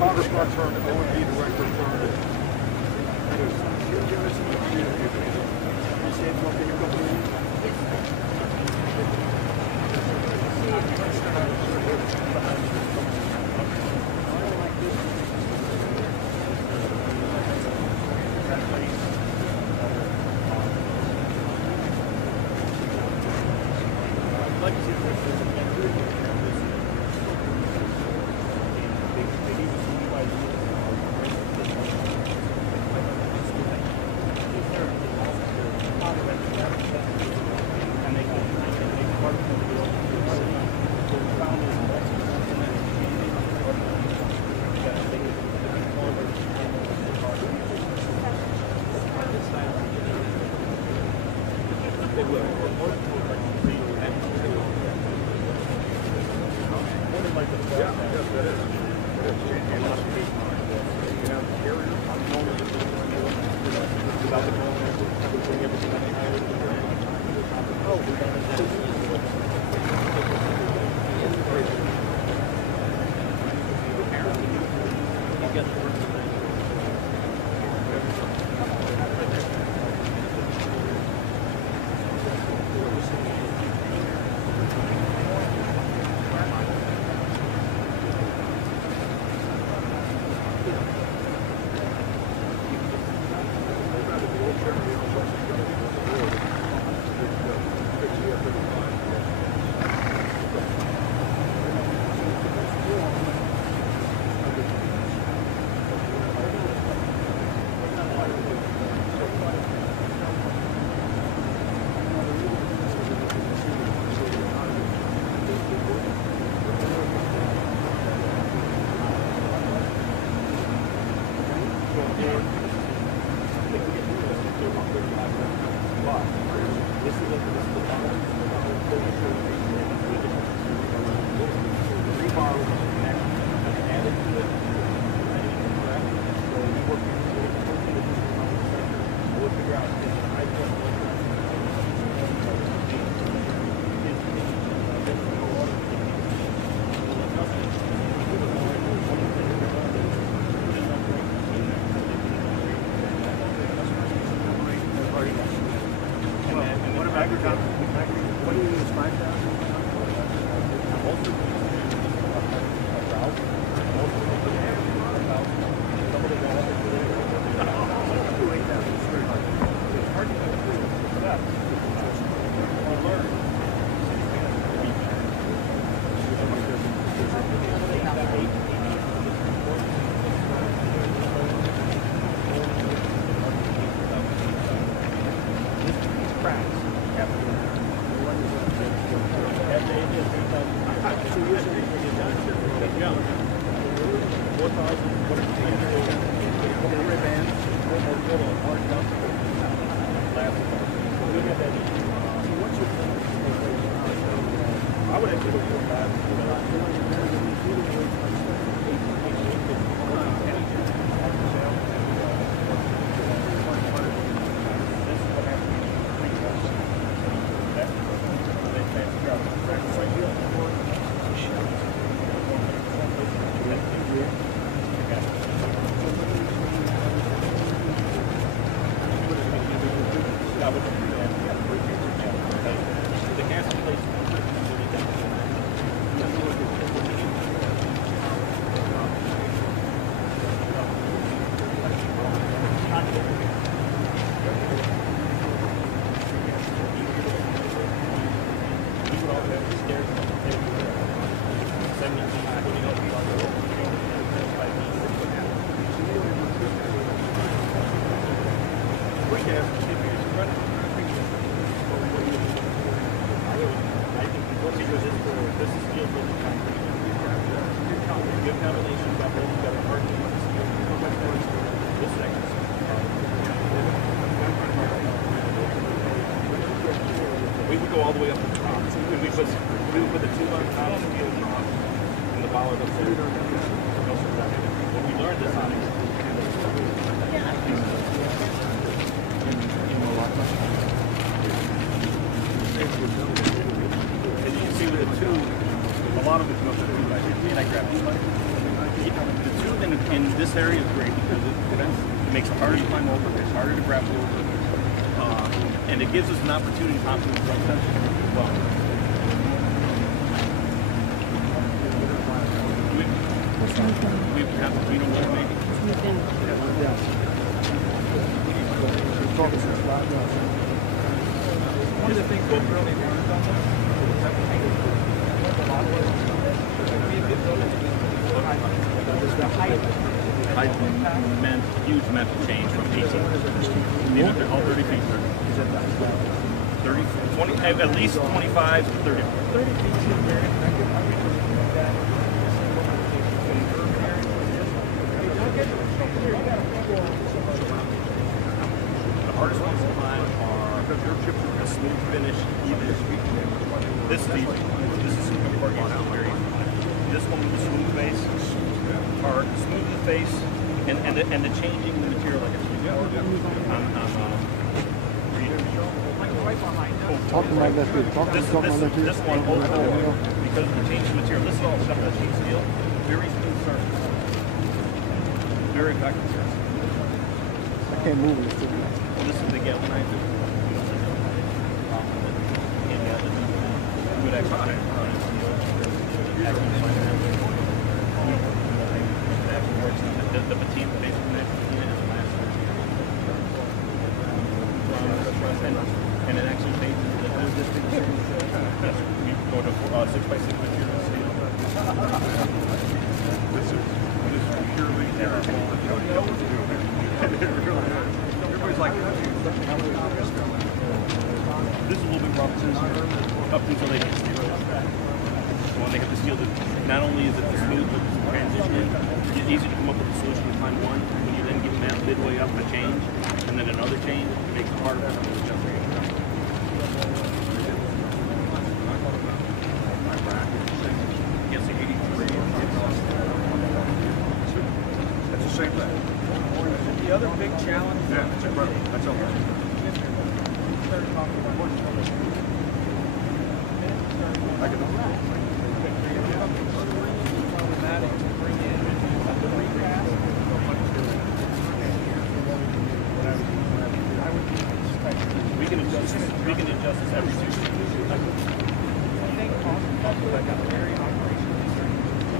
congressman term, it would be director term. All the way up to the top. And we put the tube on top and the bollard up there. When we learned this on it, and you can see with the tube, a lot of it goes through. And I grabbed it. The tube in this area is great because it makes it harder to climb over, it's harder to grapple over, and it gives us an opportunity to hop through the front section as well. We have to clean over maybe. One of the things we've really learned on this meant huge mental change from 18. These are all 30 feet. 30, 20, at least 25 to 30. 30 feet is very effective. The hardest ones to climb are a smooth finish, even. This is easy. This is super important. This one with the smooth face, hard, smooth the face, and the changing the material like a this one overall, because of the change in material, this is all stuff that sheet steel, very smooth surface. Very effective surface. I can't move it. Well, this is the galvanized. Good exercise. The patina, basically, and it actually takes the distance. We go to 6x6 material steel. This is purely terrible. You don't know what to do. Everybody's like, this is a little bit rough up until they get steel. So when they get the steel, not only is it smooth, but it's transition. It's easy to come up with a solution to find one. When you then get that midway up a change, and then another change, it makes it harder for them to adjust. Yes, 83. that's the same thing. The other big challenge. Yeah, it's incredible. That's all right. I can We can adjust this every 2 weeks.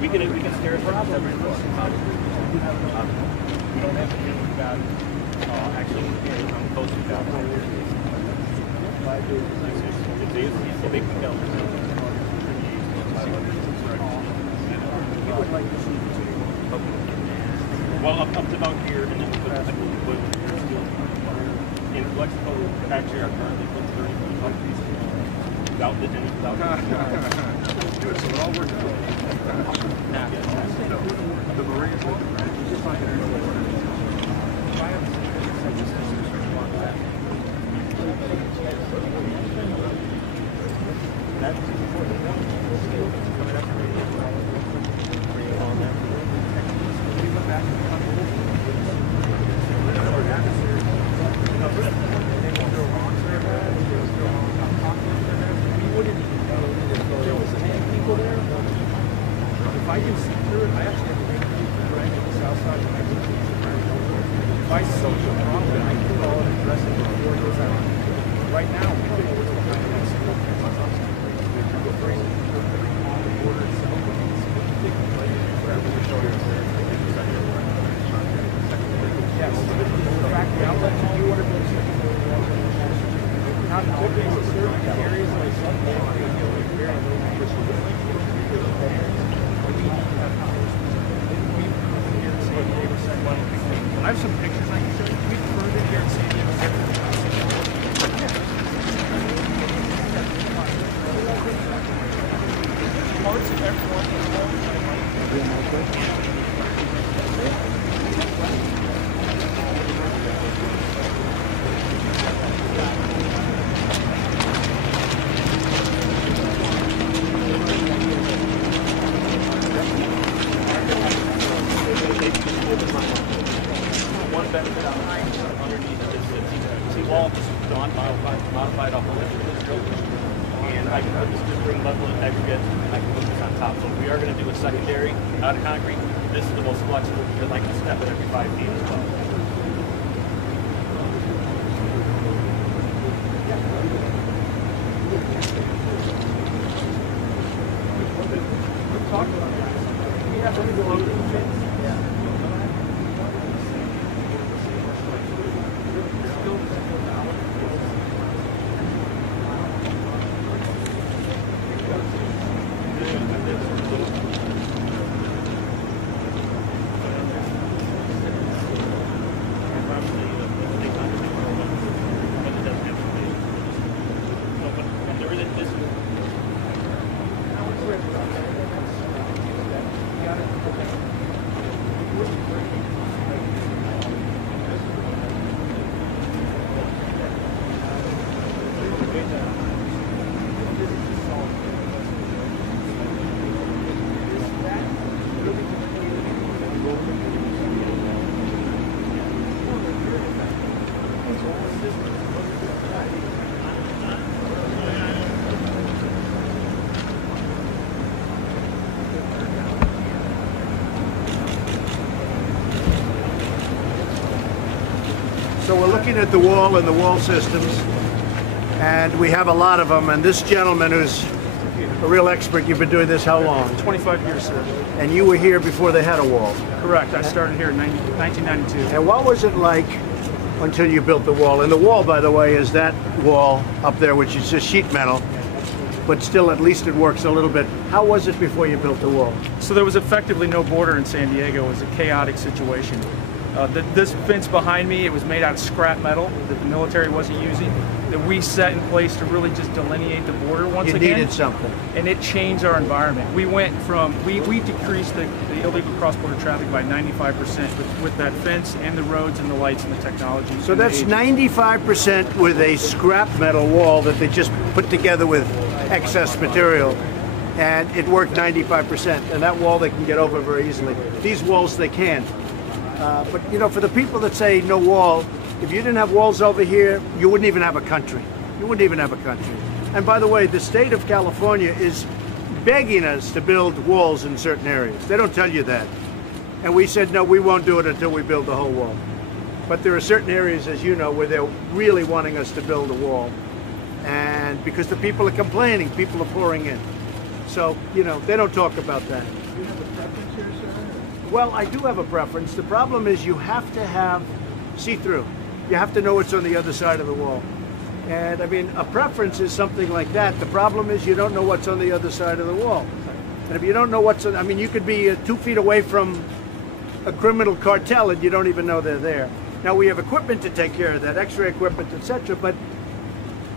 We can scare it from every we don't have to do that. Actually, I'm close to that. It's a big deal. Well, up to about here, and then we put steel. In flexible, actually, are currently put 30 feet up without the engine, without do it so it all works out. The Marines with the just like an if I can see through it, I actually have to make people right to the south side of my if I see the problem, I can call it and address it before it goes out. Right now, we don't know what's behind that single fence on the bring on the border itself. Yes, the factory outlet, you want to go not opening certain areas like something very I have some pictures I can show you. We've burned it here in San Diego. Parts of everyone in the world. One benefit underneath it is that see wall is modified off electrical, and I can put this spring level in aggregate, and I can put this on top. So if we are going to do a secondary out of concrete, this is the most flexible. You'd like to step it every 5 feet as well. So we're looking at the wall and the wall systems, and we have a lot of them. And this gentleman, who's a real expert, you've been doing this how long? 25 years, sir. And you were here before they had a wall. Correct. I started here in 1992. And what was it like until you built the wall? And the wall, by the way, is that wall up there, which is just sheet metal, but still at least it works a little bit. How was it before you built the wall? So there was effectively no border in San Diego. It was a chaotic situation. This fence behind me, it was made out of scrap metal that the military wasn't using, that we set in place to really just delineate the border once again. You needed something. And it changed our environment. We went from, we decreased the illegal cross-border traffic by 95% with that fence and the roads and the lights and the technology. So that's 95% with a scrap metal wall that they just put together with excess material. And it worked 95%. And that wall they can get over very easily. These walls they can't. But you know, for the people that say no wall, if you didn't have walls over here, you wouldn't even have a country. You wouldn't even have a country. And by the way, the state of California is begging us to build walls in certain areas. They don't tell you that. And we said, no, we won't do it until we build the whole wall. But there are certain areas, as you know, where they're really wanting us to build a wall. And because the people are complaining, people are pouring in. So, you know, they don't talk about that. Do you have a preference here, sir? Well, I do have a preference. The problem is you have to have see-through. You have to know what's on the other side of the wall. And I mean, a preference is something like that. The problem is you don't know what's on the other side of the wall. And if you don't know what's on, I mean, you could be 2 feet away from a criminal cartel and you don't even know they're there. Now, we have equipment to take care of that, X-ray equipment, etc. But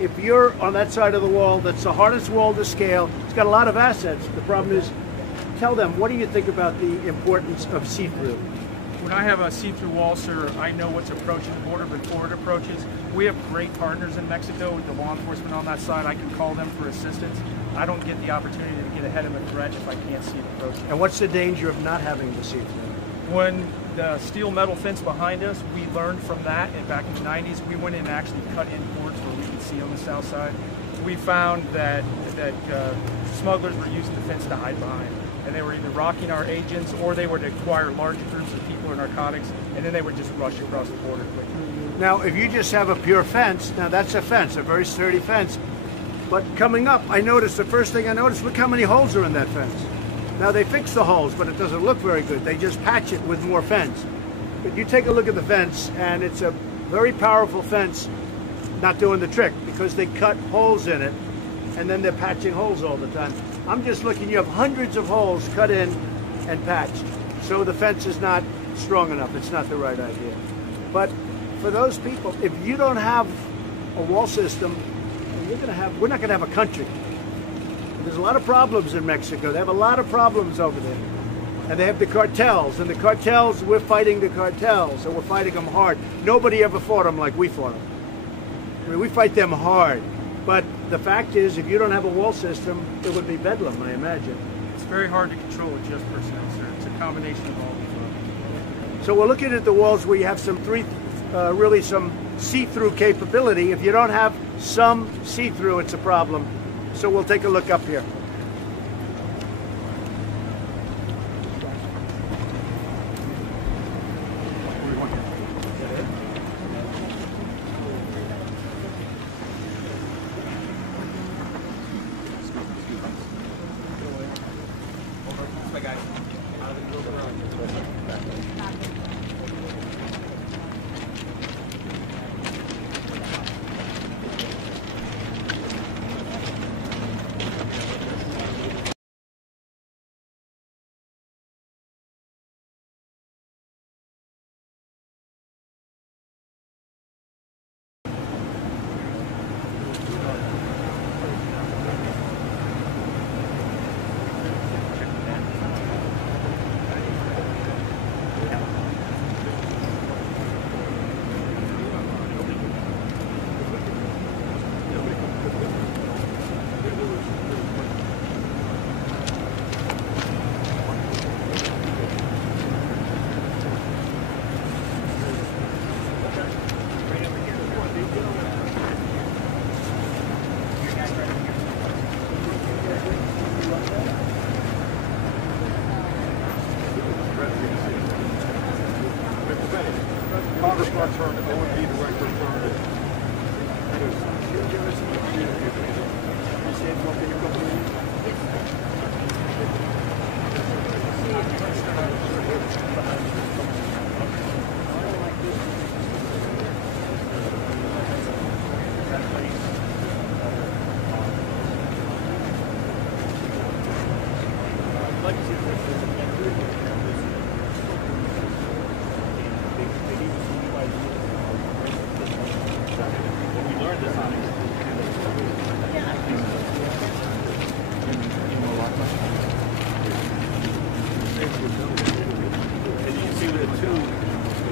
if you're on that side of the wall, that's the hardest wall to scale. It's got a lot of assets. The problem is, tell them, what do you think about the importance of see-through? When I have a see-through wall, sir, I know what's approaching the border before it approaches. We have great partners in Mexico with the law enforcement on that side. I can call them for assistance. I don't get the opportunity to get ahead of a threat if I can't see it approaching. And what's the danger of not having the see-through? When the steel metal fence behind us, we learned from that, and back in the 90s, we went in and actually cut in ports where we could see on the south side. We found that smugglers were using the fence to hide behind. And they were either rocking our agents or they would acquire large groups of people or narcotics, and then they would just rush across the border quickly. Now, if you just have a pure fence, now that's a fence, a very sturdy fence. But coming up, I noticed, the first thing I noticed, look how many holes are in that fence. Now, they fix the holes, but it doesn't look very good. They just patch it with more fence. But you take a look at the fence, and it's a very powerful fence, not doing the trick, because they cut holes in it, and then they're patching holes all the time. I'm just looking, you have hundreds of holes cut in and patched. So the fence is not strong enough. It's not the right idea. But for those people, if you don't have a wall system, we're not going to have a country. There's a lot of problems in Mexico. They have a lot of problems over there. And they have the cartels. And the cartels, we're fighting the cartels. And we're fighting them hard. Nobody ever fought them like we fought them. I mean, we fight them hard. But the fact is, if you don't have a wall system, it would be bedlam, I imagine. It's very hard to control with just personnel, sir. It's a combination of all these. So we're looking at the walls where you have some really some see-through capability. If you don't have some see-through, it's a problem. So we'll take a look up here. Congressman term, OMB director term.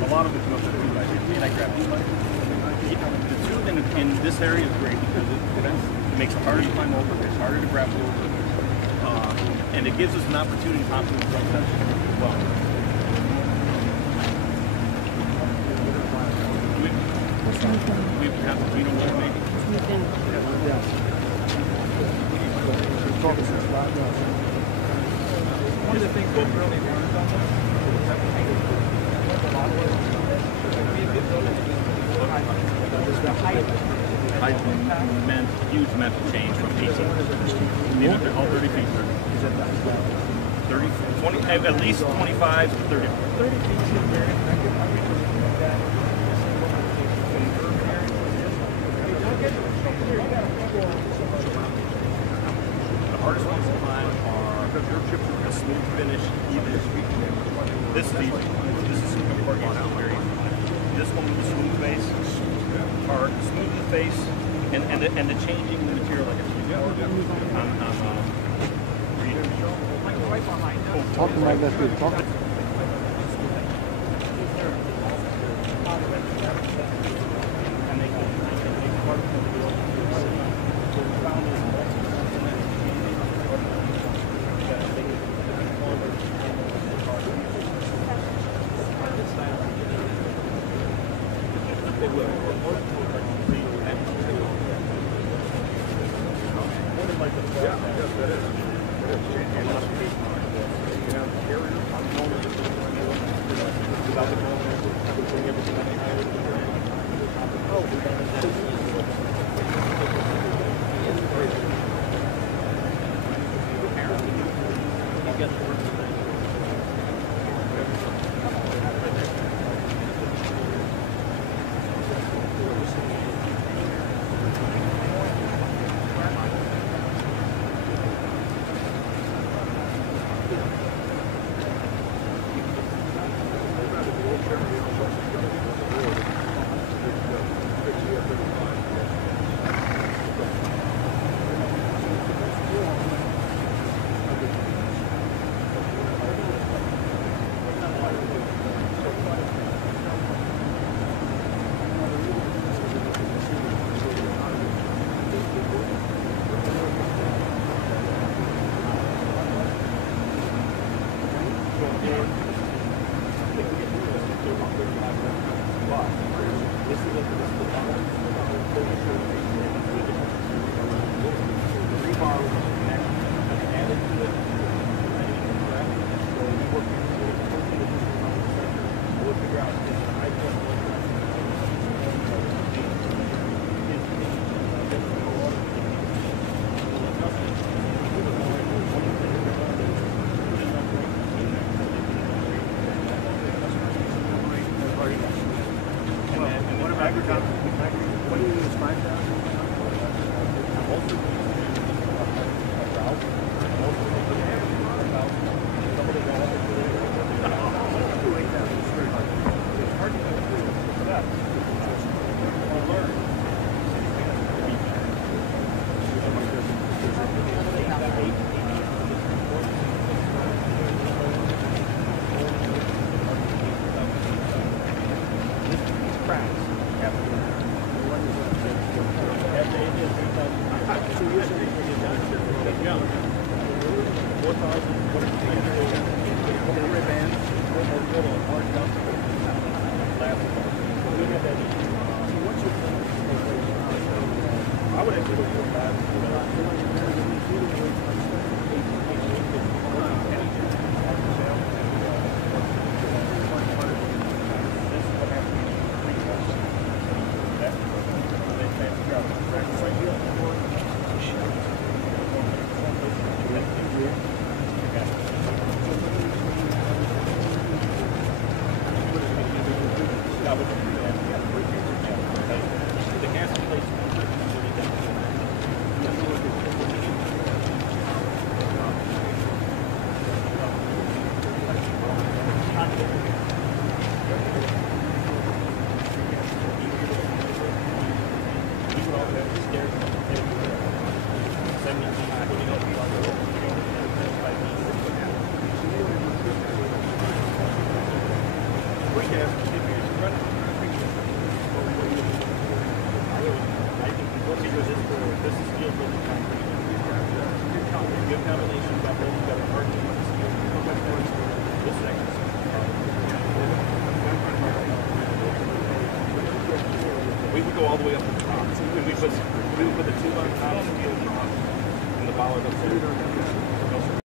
A lot of it comes up with anti-gravity. The tube in this area is great because it makes it harder to climb over, it's harder to grapple over, and it gives us an opportunity to hop to the front section as well. We have to clean them maybe. One of the things we've really learned on this is the height. Height meant huge mental change from 18 to all 30 feet. 30, 20, at least 25 to 30. 30 feet is very effective. I mean, that in urban areas. The hardest ones to climb are the smooth finish, even this is easy. This is super important. This one with the smooth face, or smooth the face, and the changing the material like it's Right behind us. Talking like that, dude. Talking. I would actually go for that. We would go all the way up to the top. We would put the tube on top, steel across, and the bollard up there.